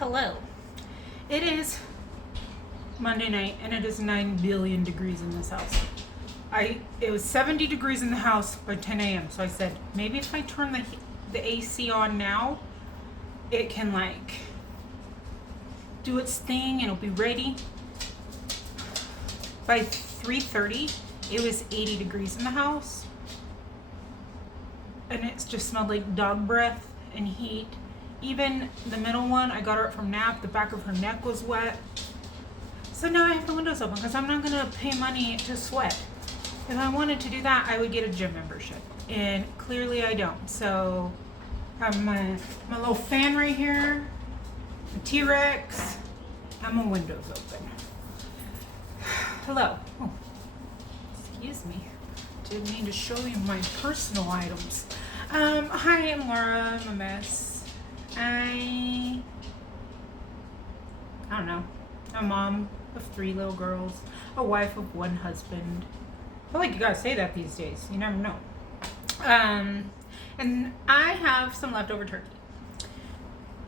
Hello. It is Monday night and it is 9 billion degrees in this house. It was 70 degrees in the house by 10 a.m. So I said, maybe if I turn the AC on now, it can like do its thing and it'll be ready. By 3:30, it was 80 degrees in the house. And it just smelled like dog breath and heat. Even the middle one, I got her up from nap. The back of her neck was wet. So now I have the windows open because I'm not going to pay money to sweat. If I wanted to do that, I would get a gym membership. And clearly I don't. So I have my little fan right here, the T-Rex, and my windows open. Hello. Oh, excuse me. Didn't mean to show you my personal items. Hi, I'm Laura. I'm a mess. I don't know. A mom of 3 little girls, a wife of 1 husband. I feel like you gotta say that these days. You never know. And I have some leftover turkey.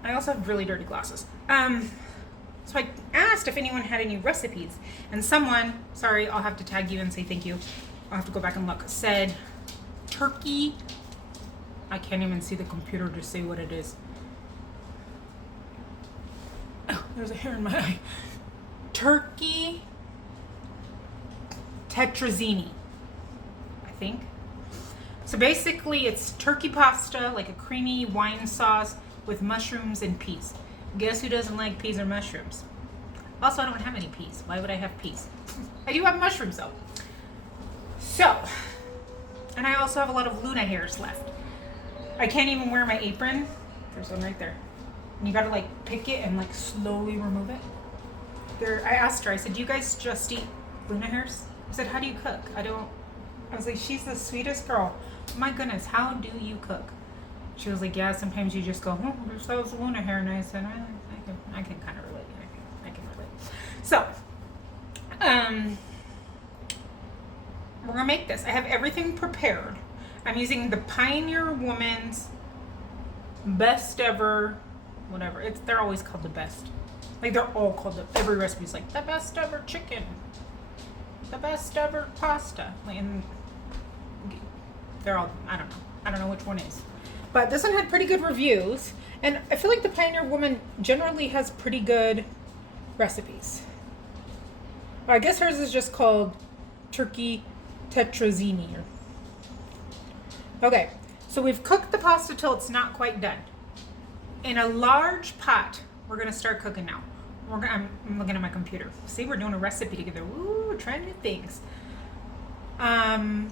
I also have really dirty glasses. So I asked if anyone had any recipes, and someone, sorry, I'll have to tag you and say thank you. I'll have to go back and look. Said turkey. I can't even see the computer to say what it is. Oh, there's a hair in my eye. Turkey Tetrazzini, I think. So basically it's turkey pasta, like a creamy wine sauce with mushrooms and peas. Guess who doesn't like peas or mushrooms? Also, I don't have any peas. Why would I have peas? I do have mushrooms though. So, and I also have a lot of Luna hairs left. I can't even wear my apron. There's one right there. And you gotta like pick it and like slowly remove it. I asked her, I said, do you guys just eat Luna hairs? I said, how do you cook? I was like, she's the sweetest girl. My goodness, how do you cook? She was like, yeah, sometimes you just go, there's those Luna hair. And I said, I can kind of relate. I can relate. So, we're gonna make this. I have everything prepared. I'm using the Pioneer Woman's best ever, whatever. They're always called the best. Like they're all called every recipe's like the best ever chicken, the best ever pasta. Like, and they're all, I don't know which one is. But this one had pretty good reviews. And I feel like the Pioneer Woman generally has pretty good recipes. I guess hers is just called Turkey Tetrazzini. Okay, so we've cooked the pasta till it's not quite done. In a large pot, we're gonna start cooking now. I'm looking at my computer. See, we're doing a recipe together. Woo, we're trying new things. And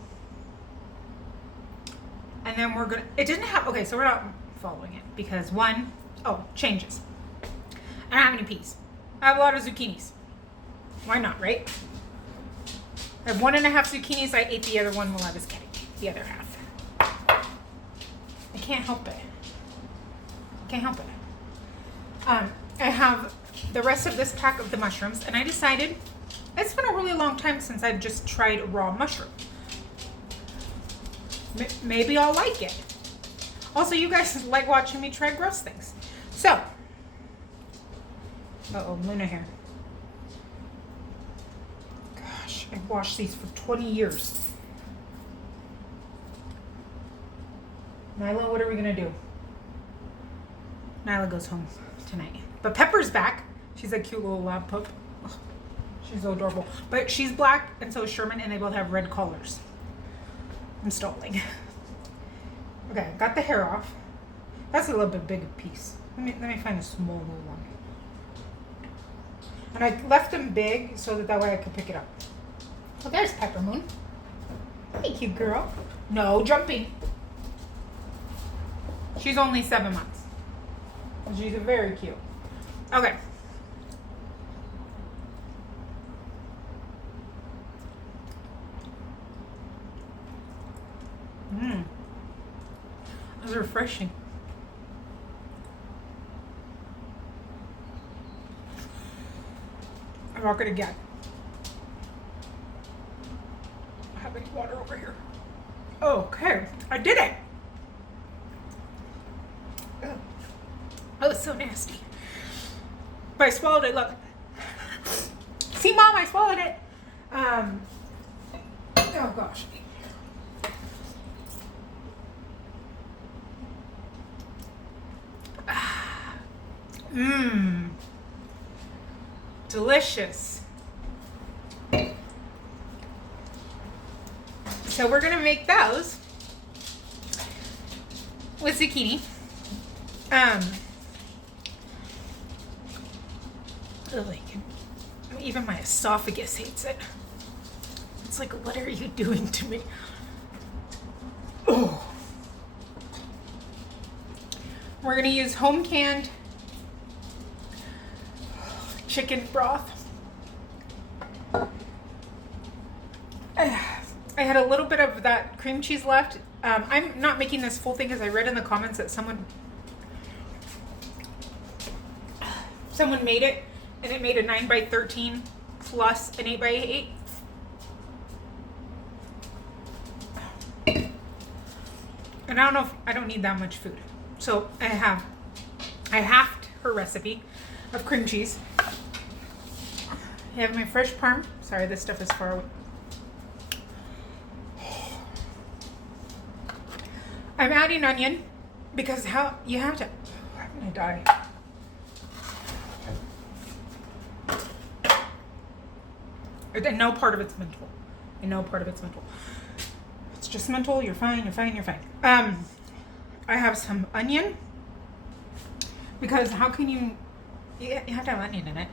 then we're gonna, it didn't have, okay, so we're not following it because changes. I don't have any peas. I have a lot of zucchinis. Why not, right? I have 1.5 zucchinis. I ate the other one while I was cutting the other half. I can't help it. I have the rest of this pack of the mushrooms, and I decided it's been a really long time since I've just tried raw mushroom. Maybe I'll like it. Also, you guys like watching me try gross things. So, Luna hair. Gosh, I've washed these for 20 years. Nyla, what are we gonna do? Nyla goes home tonight. But Pepper's back. She's a cute little lab pup. Oh, she's so adorable. But she's black, and so is Sherman, and they both have red collars. I'm stalling. Okay, got the hair off. That's a little bit big a piece. Let me find a small little one. And I left them big so that way I could pick it up. Oh, there's Pepper Moon. Hey, cute girl. No jumping. She's only 7 months. She's very cute. Okay. That's refreshing. I'm not gonna get. I have any water over here. Okay, I did it. Oh, it's so nasty. But I swallowed it, look. See, Mom, I swallowed it. Oh gosh. Mmm. Delicious. So we're gonna make those with zucchini. Even my esophagus hates it. It's like, what are you doing to me? Oh. We're gonna use home canned chicken broth. I had a little bit of that cream cheese left. I'm not making this full thing because I read in the comments that someone made it, and it made a 9x13 plus an 8x8. And I don't know if I don't need that much food. So I halved her recipe of cream cheese. I have my fresh parm. Sorry, this stuff is far away. I'm adding onion because how you have to. I'm gonna die. And no part of it's mental. And no part of it's mental. It's just mental. You're fine. You're fine. You're fine. I have some onion because how can you have to have onion in it.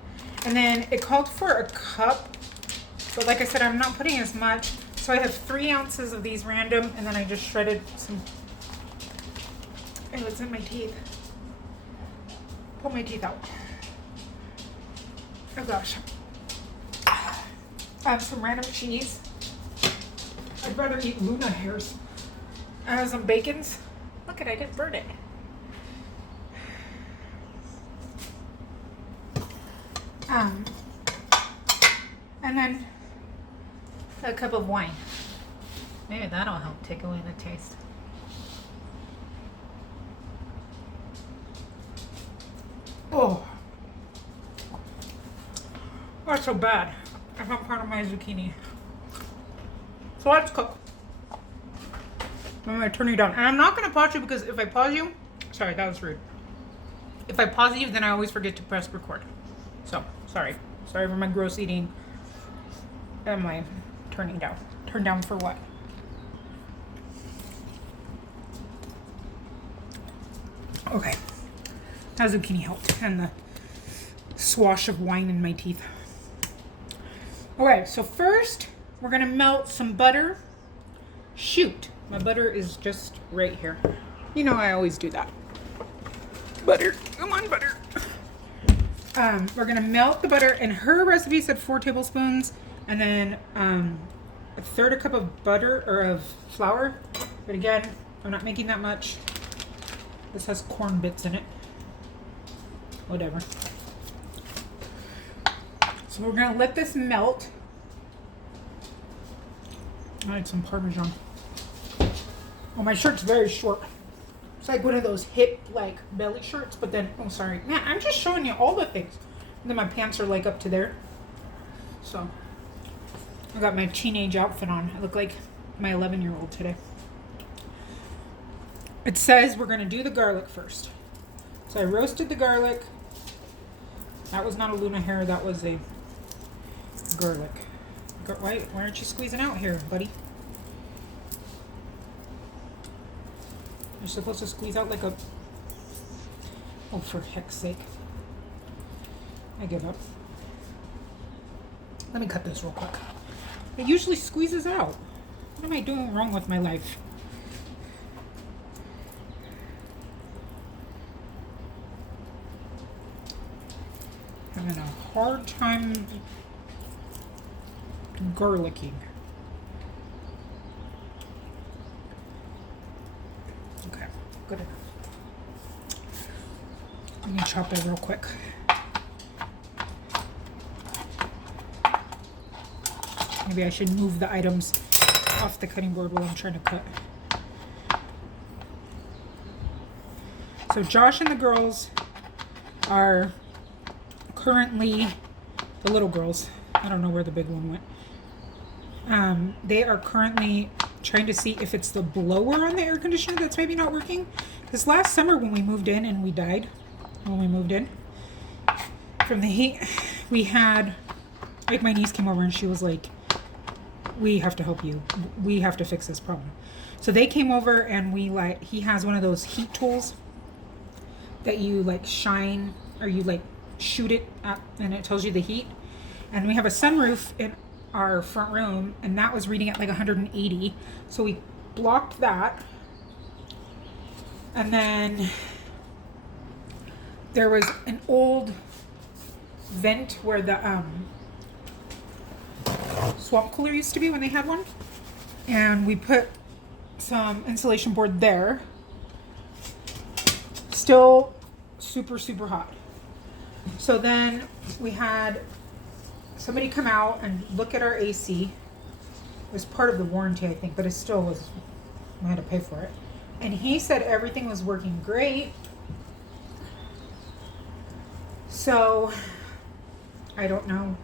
And then it called for a cup, but like I said, I'm not putting as much. So I have 3 ounces of these random, and then I just shredded some. Oh, it's in my teeth. Pull my teeth out. Oh gosh. I have some random cheese. I'd rather eat Luna hairs. I have some bacons. Look at it, I didn't burn it. And then a cup of wine. Maybe that'll help take away the taste. Oh, that's so bad. I found part of my zucchini. So let's cook. I'm gonna turn you down. And I'm not gonna pause you because if I pause you, sorry, that was rude. If I pause you, then I always forget to press record. So, sorry. Sorry for my gross eating and my turning down. Turn down for what? Okay. That zucchini helped. And the swash of wine in my teeth. Okay, so first we're gonna melt some butter. Shoot, my butter is just right here. You know I always do that. Butter, come on butter. We're gonna melt the butter, and her recipe said 4 tablespoons, and then a third a cup of butter or of flour. But again, I'm not making that much. This has corn bits in it. Whatever. So we're gonna let this melt. I need some Parmesan. Oh, my shirt's very short. It's like one of those hip, like, belly shirts, but then, oh, sorry. Man, I'm just showing you all the things. And then my pants are, like, up to there. So, I got my teenage outfit on. I look like my 11-year-old today. It says we're gonna do the garlic first. So I roasted the garlic. That was not a Luna hair, that was a garlic. Why aren't you squeezing out here, buddy? You're supposed to squeeze out like a... Oh, for heck's sake. I give up. Let me cut this real quick. It usually squeezes out. What am I doing wrong with my life? Having a hard time garlicking. Okay, good enough. Let me chop it real quick. Maybe I should move the items off the cutting board while I'm trying to cut. So Josh and the girls are currently, the little girls, I don't know where the big one went. They are currently trying to see if it's the blower on the air conditioner that's maybe not working. Because last summer when we moved in and we died when we moved in from the heat, we had, like, my niece came over and she was like, we have to help you. We have to fix this problem. So they came over and he has one of those heat tools that you like shine or you like shoot it up and it tells you the heat. And we have a sunroof in our front room and that was reading at like 180. So we blocked that. And then there was an old vent where the swamp cooler used to be when they had one. And we put some insulation board there. Still super, super hot. So then we had somebody come out and look at our AC. It was part of the warranty, I think, but it still was, I had to pay for it. And he said everything was working great. So, I don't know.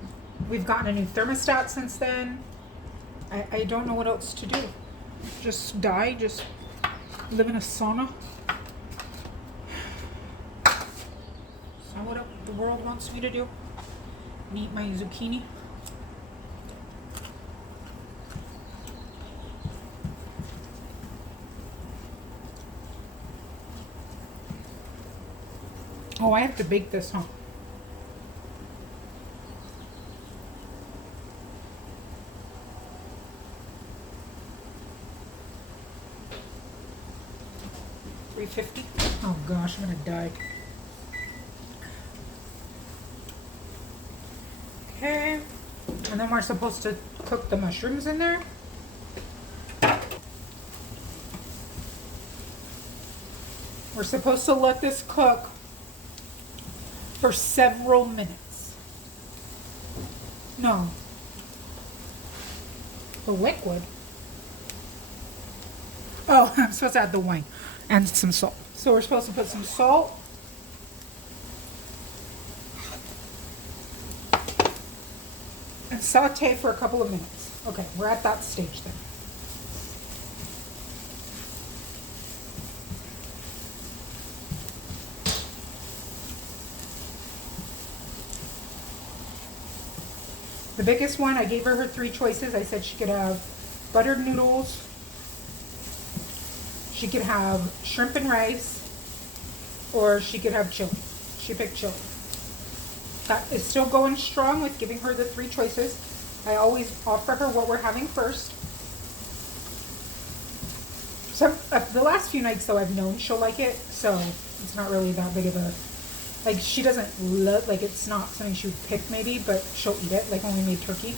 We've gotten a new thermostat since then. I don't know what else to do. Just die, just live in a sauna. Is that what the world wants me to do? And eat my zucchini? Oh, I have to bake this, huh? $3.50. Oh gosh, I'm gonna die. Okay, and then we're supposed to cook the mushrooms in there. We're supposed to let this cook for several minutes. No. The liquid. Oh, I'm supposed to add the wine and some salt. So we're supposed to put some salt. And saute for a couple of minutes. Okay, we're at that stage then. The biggest one, I gave her 3 choices. I said she could have buttered noodles, she could have shrimp and rice, or she could have chili. She picked chili. That is still going strong with giving her the 3 choices. I always offer her what we're having first. So the last few nights though, I've known she'll like it, so it's not really that big of a, like, she doesn't love, like, it's not something she would pick maybe, but she'll eat it, like when we made turkey.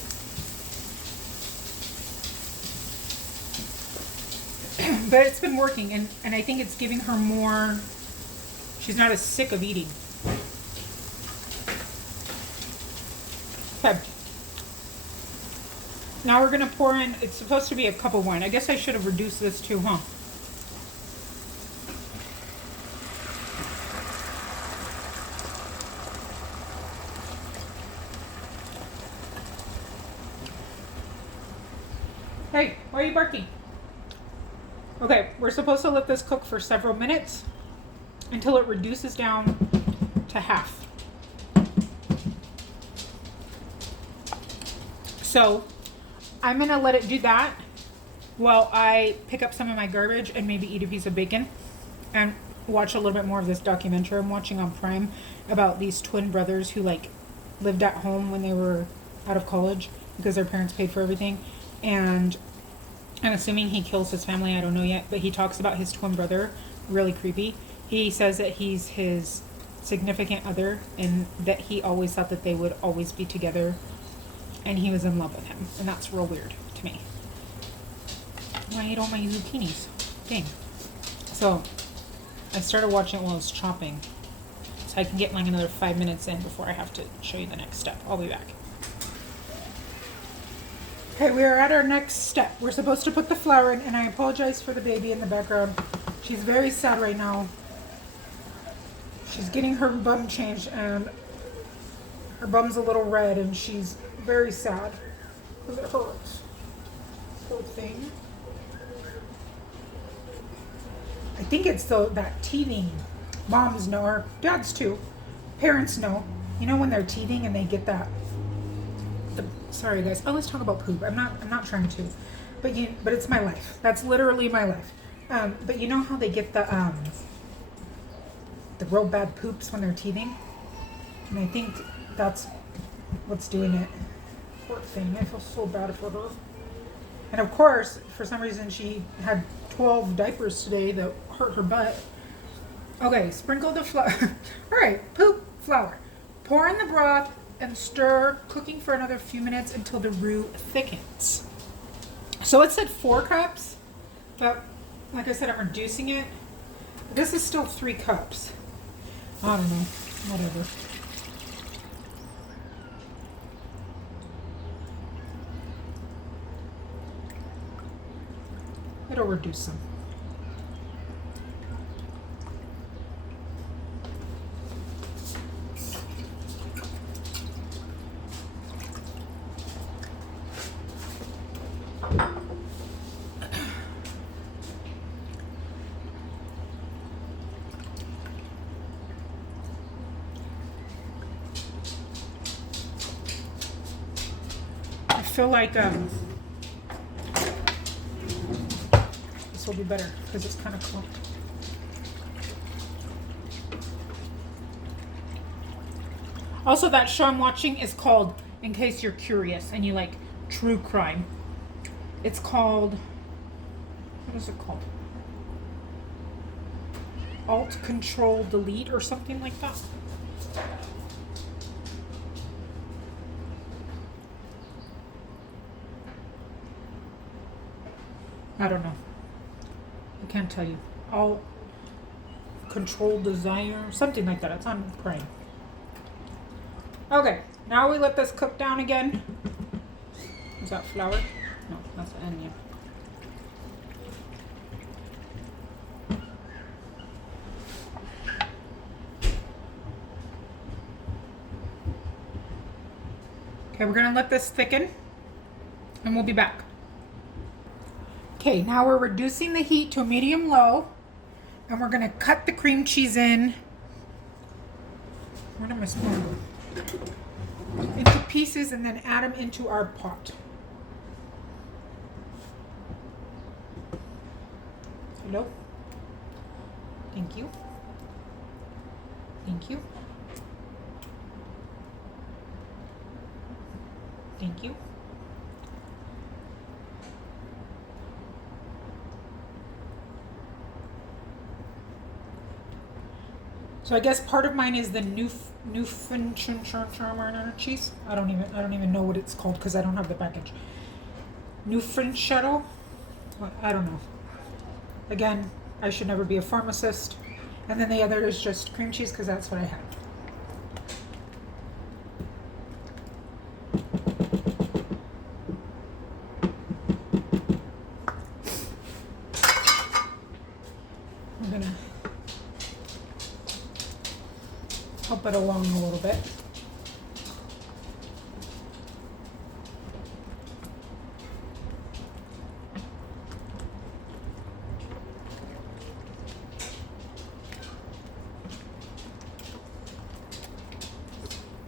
But it's been working, and I think it's giving her more, she's not as sick of eating. Okay. Now we're gonna pour in, it's supposed to be a cup of wine. I guess I should have reduced this too, huh? Hey, why are you barking? Okay, we're supposed to let this cook for several minutes until it reduces down to half. So I'm gonna let it do that while I pick up some of my garbage and maybe eat a piece of bacon and watch a little bit more of this documentary I'm watching on Prime about these twin brothers who like lived at home when they were out of college because their parents paid for everything. And I'm assuming he kills his family, I don't know yet, but he talks about his twin brother, really creepy. He says that he's his significant other and that he always thought that they would always be together and he was in love with him, and that's real weird to me. I ate all my zucchinis. Dang. So I started watching it while I was chopping, so I can get like another 5 minutes in before I have to show you the next step. I'll be back. Okay, we are at our next step. We're supposed to put the flour in, and I apologize for the baby in the background. She's very sad right now. She's getting her bum changed, and Her bum's a little red and she's very sad because it hurts. Poor thing. I think it's that teething. Moms know, or dads too. Parents know. You know when they're teething and they get that. Sorry guys, I always talk about poop. I'm not trying to, but it's my life. That's literally my life. But you know how they get the real bad poops when they're teething, and I think that's what's doing it. Poor thing. I feel so bad for her. And of course, for some reason, she had 12 diapers today that hurt her butt. Okay, sprinkle the flour. All right, poop flour. Pour in the broth and stir, cooking for another few minutes until the roux thickens. So it said 4 cups, but like I said, I'm reducing it. This is still 3 cups. I don't know, whatever. It'll reduce some. I feel like this will be better because it's kind of clumped. Also, that show I'm watching is called, in case you're curious and you like true crime, it's called, what is it called? Alt Control Delete or something like that. I don't know. I can't tell you. Alt Control Designer, something like that. It's on Prime. Okay, now we let this cook down again. Is that flour? No, that's onion. Okay, we're gonna let this thicken and we'll be back. Okay, now we're reducing the heat to a medium-low, and we're gonna cut the cream cheese in. Where did my spoon go? Into pieces and then add them into our pot. Hello? Thank you. Thank you. Thank you. So I guess part of mine is the Newfoundland cheese. I don't even know what it's called because I don't have the package. Newfoundland. I don't know. Again, I should never be a pharmacist. And then the other is just cream cheese because that's what I have. I'm gonna help it along a little bit.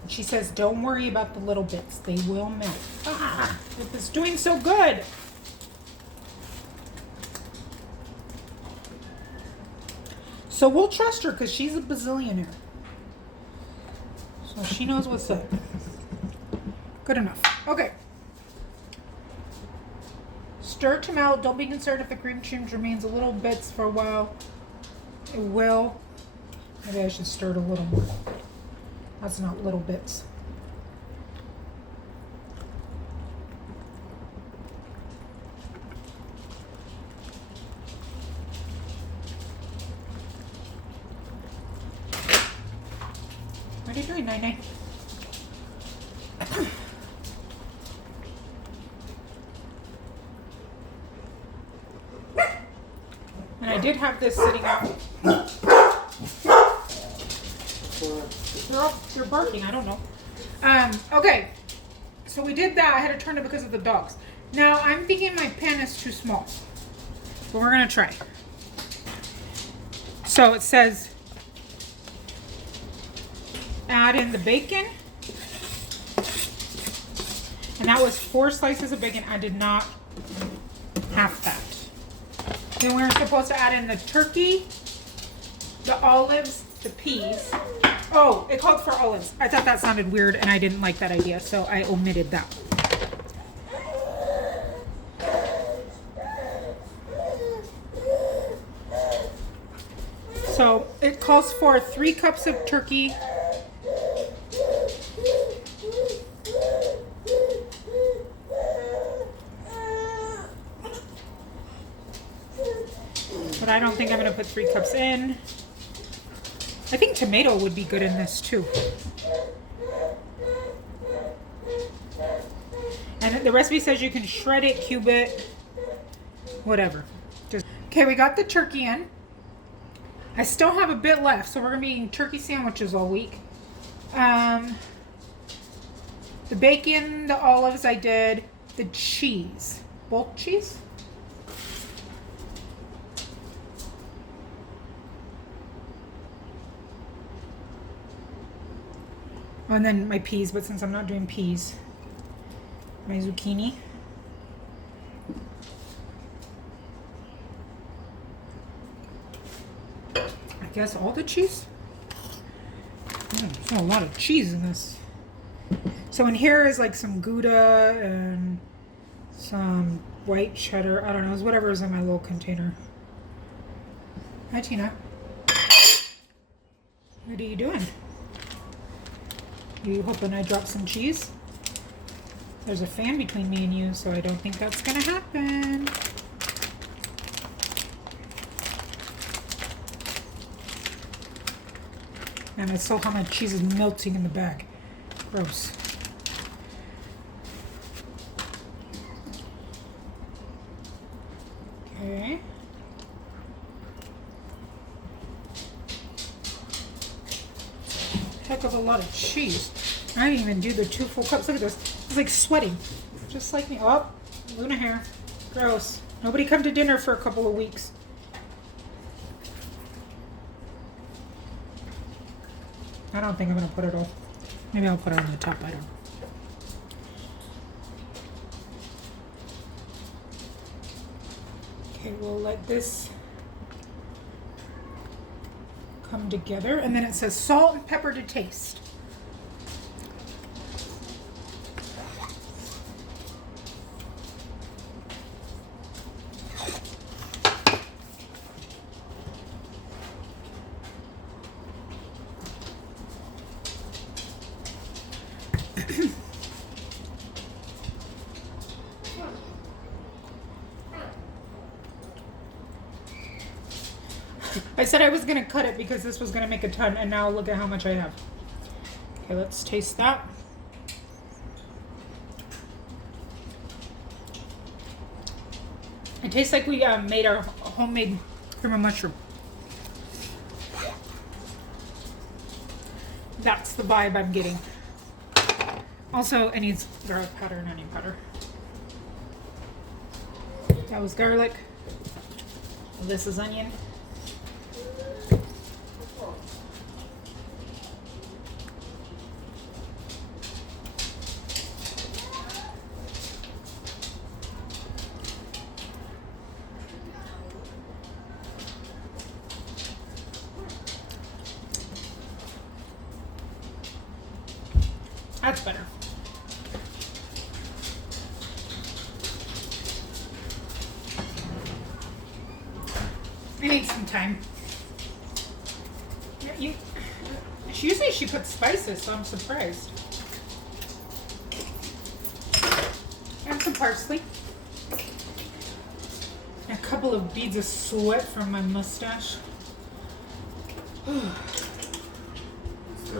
She says, don't worry about the little bits. They will melt. Ah, it's doing so good. So we'll trust her because she's a bazillionaire. So she knows what's up. Good enough. Okay. Stir to melt. Don't be concerned if the cream cheese remains a little bits for a while. It will. Maybe I should stir it a little more. That's not little bits. What are you doing, Nai-Nai? And I did have this sitting out. You're barking, I don't know. Okay. So we did that. I had to turn it because of the dogs. Now I'm thinking my pan is too small. But we're gonna try. So it says add in the bacon. And that was 4 slices of bacon. I did not half that. Then we're supposed to add in the turkey, the olives, the peas. Oh, it called for olives. I thought that sounded weird and I didn't like that idea, so I omitted that. So it calls for 3 cups of turkey. But I don't think I'm going to put 3 cups in. I think tomato would be good in this too. And the recipe says you can shred it, cube it, whatever. Okay, we got the turkey in. I still have a bit left, so we're going to be eating turkey sandwiches all week. The bacon, the olives I did, the cheese. Bulk cheese? Oh, and then my peas, but since I'm not doing peas, my zucchini. I guess all the cheese? There's a lot of cheese in this. So in here is like some Gouda and some white cheddar. I don't know, it's whatever's in my little container. Hi, Tina. What are you doing? You hoping I drop some cheese? There's a fan between me and you, so I don't think that's gonna happen. And I saw how much cheese is melting in the bag. Gross. Okay. Heck of a lot of cheese. I didn't even do the 2 full cups. Look at this. It's like sweating. Just like me. Oh, Luna hair. Gross. Nobody come to dinner for a couple of weeks. I don't think I'm going to put it all. Maybe I'll put it on the top. I don't know. Okay, we'll let this come together. And then it says salt and pepper to taste. I said I was going to cut it because this was going to make a ton, and now look at how much I have. Okay, let's taste that. It tastes like we made our homemade cream of mushroom. That's the vibe I'm getting. Also, it needs garlic powder and onion powder. That was garlic. This is onion. That's better. It needs some time. Usually she puts spices, so I'm surprised. And some parsley. A couple of beads of sweat from my mustache. Instead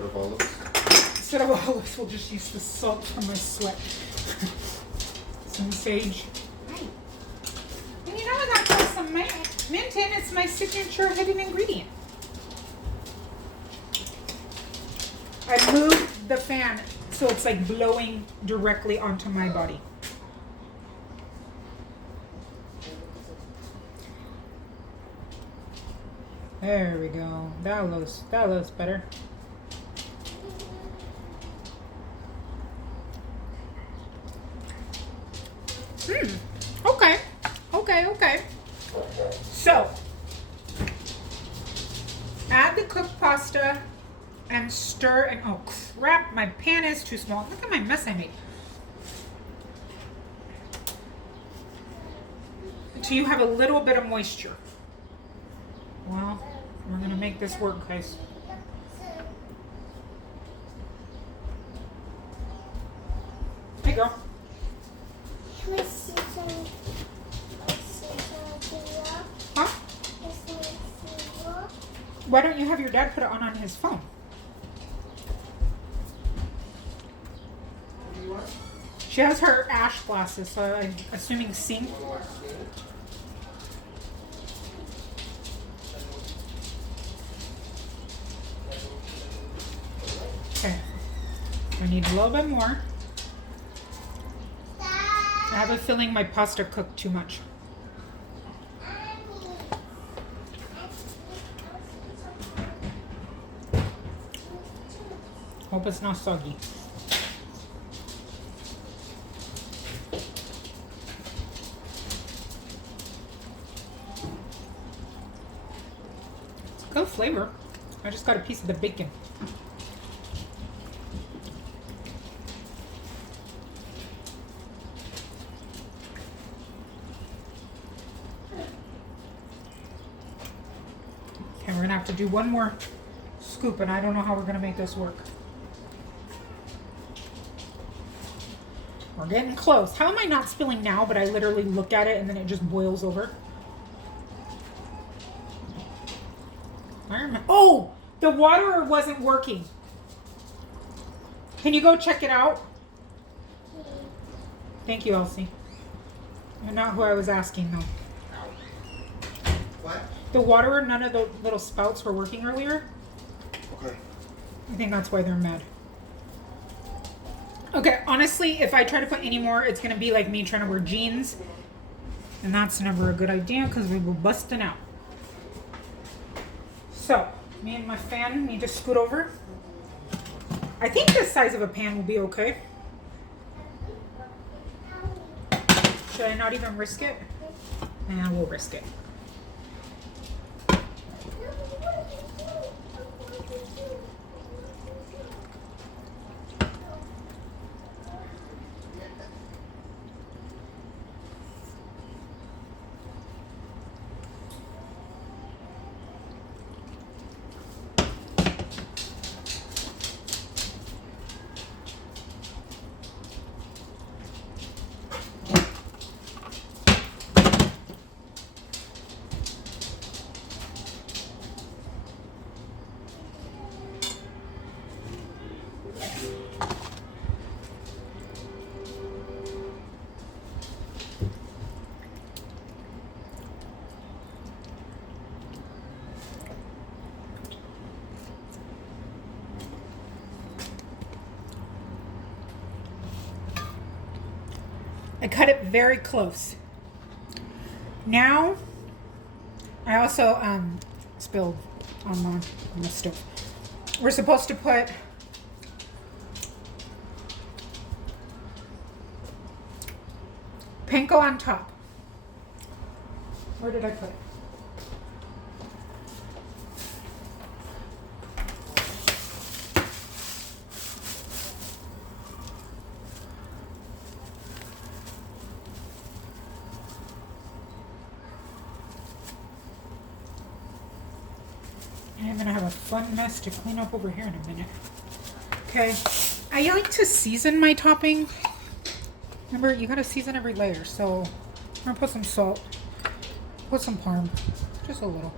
of olives? Instead of olives, we'll just use the salt from my sweat. Some sage. And you know I got some mint in. It's my signature hidden ingredient. I moved the fan So it's like blowing directly onto my body. There we go. That looks better. Okay. Okay. So, add the cooked pasta and stir and oh crap, my pan is too small. Look at my mess I made. Until you have a little bit of moisture. Well, we're gonna make this work, guys. Hey, girl. Huh? Why don't you have your dad put it on his phone? She has her Ash glasses, so I'm assuming sync. Okay. I need a little bit more. I have a feeling my pasta cooked too much. Hope it's not soggy. It's a good flavor. I just got a piece of the bacon. Okay, we're gonna have to do one more scoop, and I don't know how we're gonna make this work. We're getting close. How am I not spilling now, but I literally look at it and then it just boils over? Oh, the water wasn't working. Can you go check it out? Thank you, Elsie. You're not who I was asking, though. What? The water, none of the little spouts were working earlier. Okay. I think that's why they're mad. Okay, honestly, if I try to put any more, it's going to be like me trying to wear jeans. And that's never a good idea because we will busting out. So, me and my fan need to scoot over. I think this size of a pan will be okay. Should I not even risk it? And we'll risk it. I cut it very close. Now, I also spilled on the stove. We're supposed to put panko on top. Where did I put it? I'm gonna have a fun mess to clean up over here in a minute. Okay, I like to season my topping. Remember, you gotta season every layer. So I'm gonna put some salt, put some parm, just a little.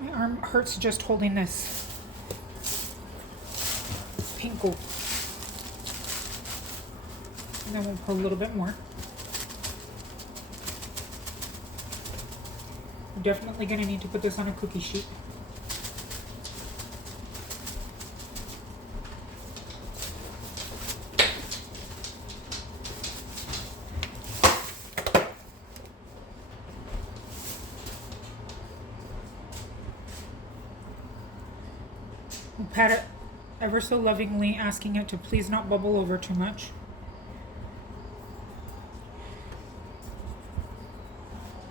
My arm hurts just holding this panko. And then we'll put a little bit more. I'm definitely gonna need to put this on a cookie sheet. We'll pat it ever so lovingly, asking it to please not bubble over too much.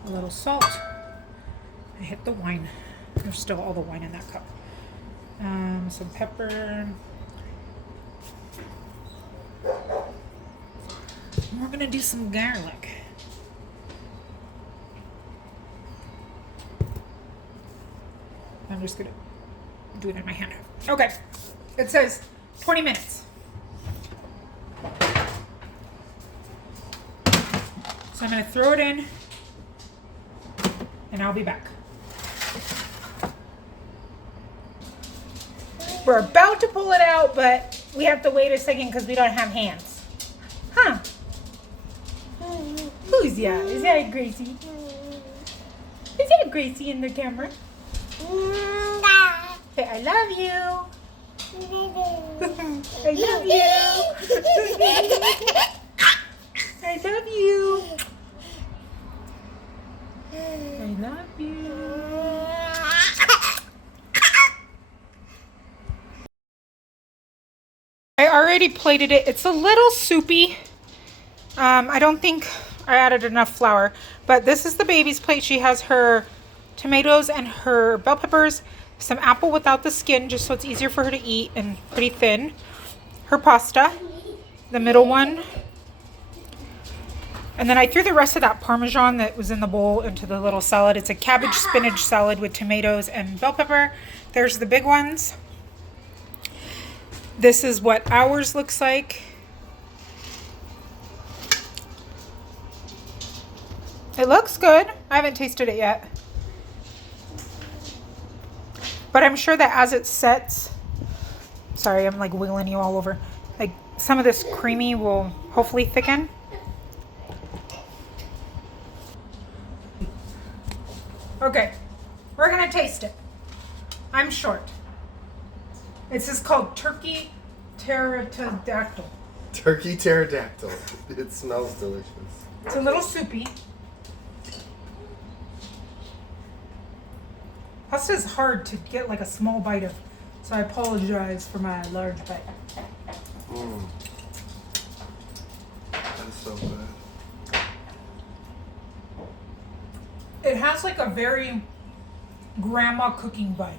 A little salt. I hit the wine. There's still all the wine in that cup. Some pepper. And we're gonna do some garlic. I'm just gonna do it in my hand. Okay. It says 20 minutes. So I'm gonna throw it in and I'll be back. We're about to pull it out, but we have to wait a second because we don't have hands. Huh? Who's that? Is that Gracie? Is that Gracie in the camera? Say, I love you. I love you. I love you. I love you. I already plated it. It's a little soupy. I don't think I added enough flour, but this is the baby's plate. She has her tomatoes and her bell peppers, some apple without the skin, just so it's easier for her to eat and pretty thin. Her pasta, the middle one. And then I threw the rest of that Parmesan that was in the bowl into the little salad. It's a cabbage spinach salad with tomatoes and bell pepper. There's the big ones. This is what ours looks like. It looks good. I haven't tasted it yet. But I'm sure that as it sets, sorry, I'm like wiggling you all over. Like some of this creamy will hopefully thicken. Okay, we're gonna taste it. I'm short. This is called turkey pterodactyl. Turkey pterodactyl. It smells delicious. It's a little soupy. Pasta is hard to get like a small bite of, so I apologize for my large bite. That is so good. It has like a very grandma cooking vibe.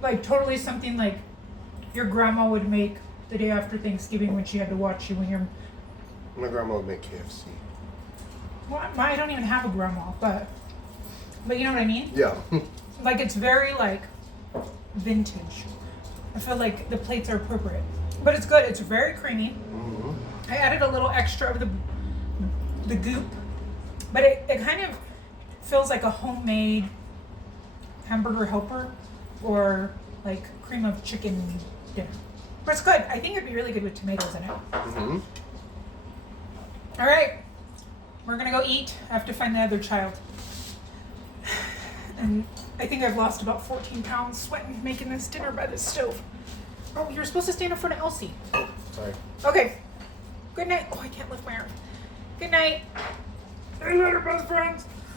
Like totally something like your grandma would make the day after Thanksgiving when she had to watch you when you're... My grandma would make KFC. Well, I don't even have a grandma, but you know what I mean? Yeah. Like it's very like vintage. I feel like the plates are appropriate, but it's good. It's very creamy. Mm-hmm. I added a little extra of the goop, but it kind of feels like a homemade hamburger helper or like cream of chicken dinner. But it's good. I think it'd be really good with tomatoes in it. Mm-hmm. All right, we're gonna go eat. I have to find the other child. And I think I've lost about 14 pounds sweating making this dinner by the stove. Oh, you're supposed to stand in front of Elsie. Oh, sorry. Okay. Good night. Oh, I can't lift my arm. Good night. See you later, best friends.